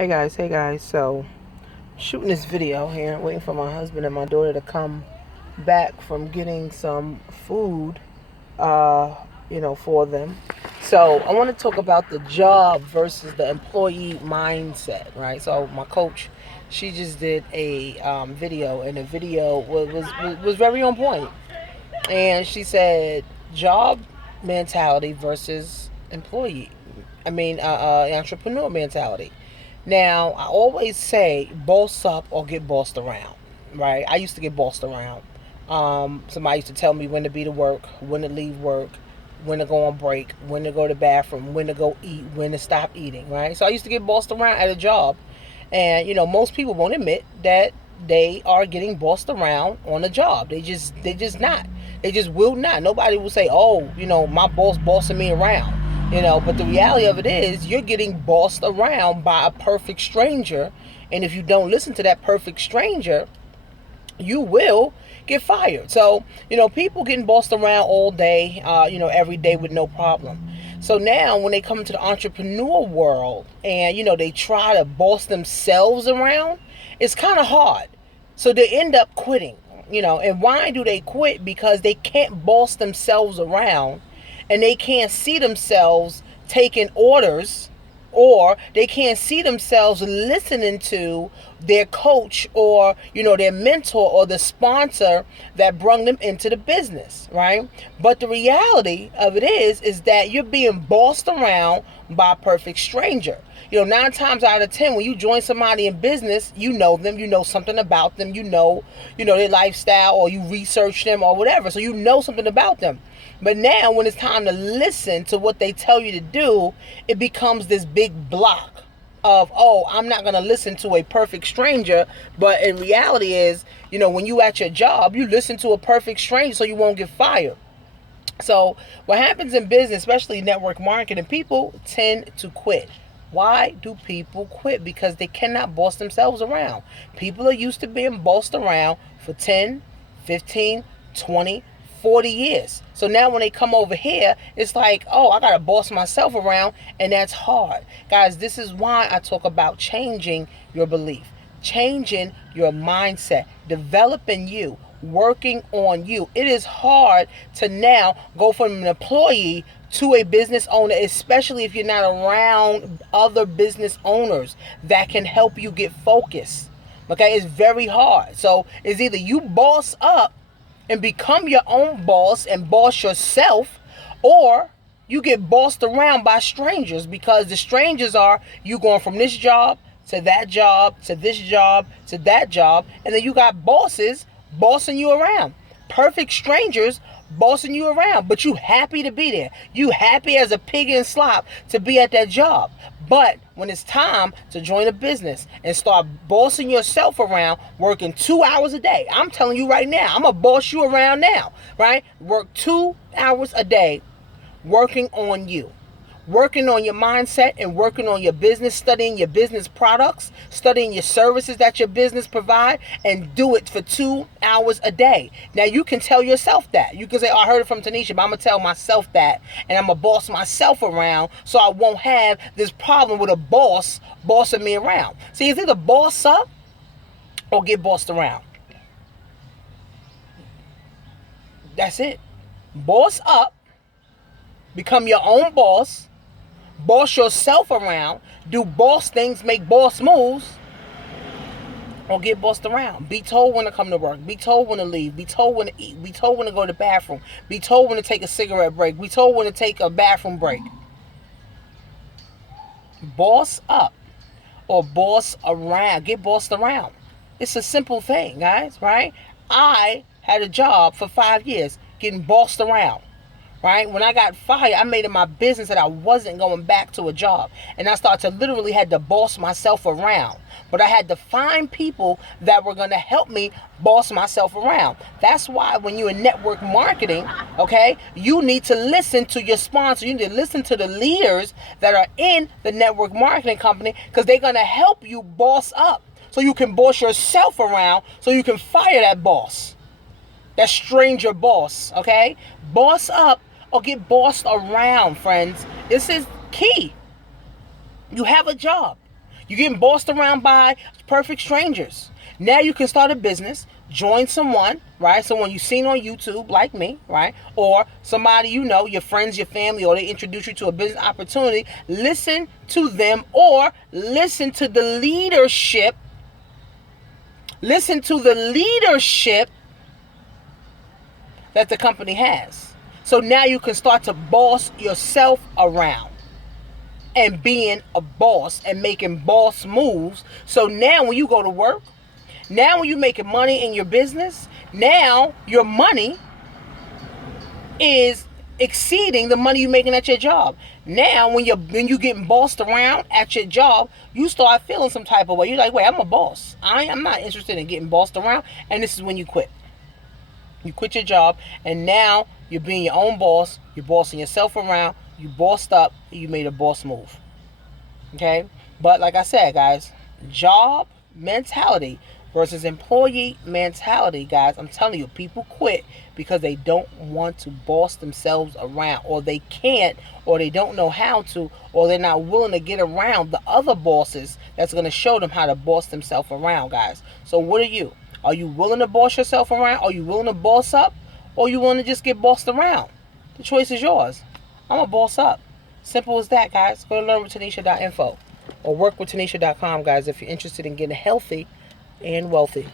Hey guys, so shooting this video here, waiting for my husband and my daughter to come back from getting some food, uh, for them. So I want to talk about the job versus the employee mindset, right? So my coach, she just did a video, and the video was very on point. And she said job mentality versus entrepreneur mentality. Now, I always say boss up or get bossed around, right? I used to get bossed around. Somebody used to tell me when to be to work, when to leave work, when to go on break, when to go to the bathroom, when to go eat, when to stop eating, right? So I used to get bossed around at a job. And, most people won't admit that they are getting bossed around on a job. They just not. They just will not. Nobody will say, oh, my boss bossing me around. But the reality of it is you're getting bossed around by a perfect stranger. And if you don't listen to that perfect stranger, you will get fired. So, people getting bossed around all day, every day with no problem. So now when they come into the entrepreneur world and, they try to boss themselves around, it's kind of hard. So they end up quitting, and why do they quit? Because they can't boss themselves around and they can't see themselves taking orders, or they can't see themselves listening to their coach or their mentor or the sponsor that brought them into the business, right? But the reality of it is that you're being bossed around by a perfect stranger. 9 times out of 10, when you join somebody in business, you know them, you know something about them, their lifestyle, or you research them or whatever, so you know something about them. But now when it's time to listen to what they tell you to do, it becomes this big block of, oh, I'm not going to listen to a perfect stranger. But in reality is, when you at your job, you listen to a perfect stranger so you won't get fired. So what happens in business, especially network marketing, people tend to quit. Why do people quit? Because they cannot boss themselves around. People are used to being bossed around for 10, 15, 20, 40 years. So now when they come over here, it's like, oh, I got to boss myself around, and that's hard. Guys, this is why I talk about changing your belief, changing your mindset, developing you, working on you. It is hard to now go from an employee to a business owner, especially if you're not around other business owners that can help you get focused. Okay, it's very hard. So it's either you boss up and become your own boss and boss yourself, or you get bossed around by strangers, because the strangers are you going from this job to that job to this job to that job, and then you got bosses bossing you around. Perfect strangers bossing you around, but you happy to be there. You happy as a pig in slop to be at that job. But when it's time to join a business and start bossing yourself around, working 2 hours a day, I'm telling you right now, I'm gonna boss you around now, right? Work 2 hours a day working on you, working on your mindset and working on your business, studying your business products, studying your services that your business provide, and do it for 2 hours a day. Now you can tell yourself that. You can say, oh, I heard it from Tanisha, but I'm gonna tell myself that, and I'm gonna boss myself around so I won't have this problem with a boss bossing me around. See, it's either boss up or get bossed around. That's it. Boss up, become your own boss, boss yourself around, do boss things, make boss moves, or get bossed around. Be told when to come to work, be told when to leave, be told when to eat, be told when to go to the bathroom, be told when to take a cigarette break, be told when to take a bathroom break. Boss up or boss around, get bossed around. It's a simple thing, guys, right? I had a job for 5 years getting bossed around. Right? When I got fired, I made it my business that I wasn't going back to a job. And I started to literally had to boss myself around. But I had to find people that were going to help me boss myself around. That's why when you're in network marketing, okay, you need to listen to your sponsor. You need to listen to the leaders that are in the network marketing company, because they're going to help you boss up so you can boss yourself around, so you can fire that boss, that stranger boss, okay? Boss up or get bossed around, friends. This is key. You have a job. You're getting bossed around by perfect strangers. Now you can start a business, join someone, right? Someone you've seen on YouTube, like me, right? Or somebody you know, your friends, your family, or they introduce you to a business opportunity. Listen to them or listen to the leadership. Listen to the leadership that the company has. So now you can start to boss yourself around and being a boss and making boss moves. So now when you go to work, now when you're making money in your business, now your money is exceeding the money you're making at your job. Now when you're getting bossed around at your job, you start feeling some type of way. You're like, wait, I'm a boss. I'm not interested in getting bossed around. And this is when you quit. You quit your job, and now you're being your own boss. You're bossing yourself around. You bossed up. You made a boss move. Okay? But like I said, guys, job mentality versus employee mentality, guys. I'm telling you, people quit because they don't want to boss themselves around, or they can't, or they don't know how to, or they're not willing to get around the other bosses that's going to show them how to boss themselves around, guys. So what are you? Are you willing to boss yourself around? Are you willing to boss up? Or you want to just get bossed around? The choice is yours. I'm a boss up. Simple as that, guys. Go to learnwithtanisha.info or workwithtanisha.com, guys, if you're interested in getting healthy and wealthy.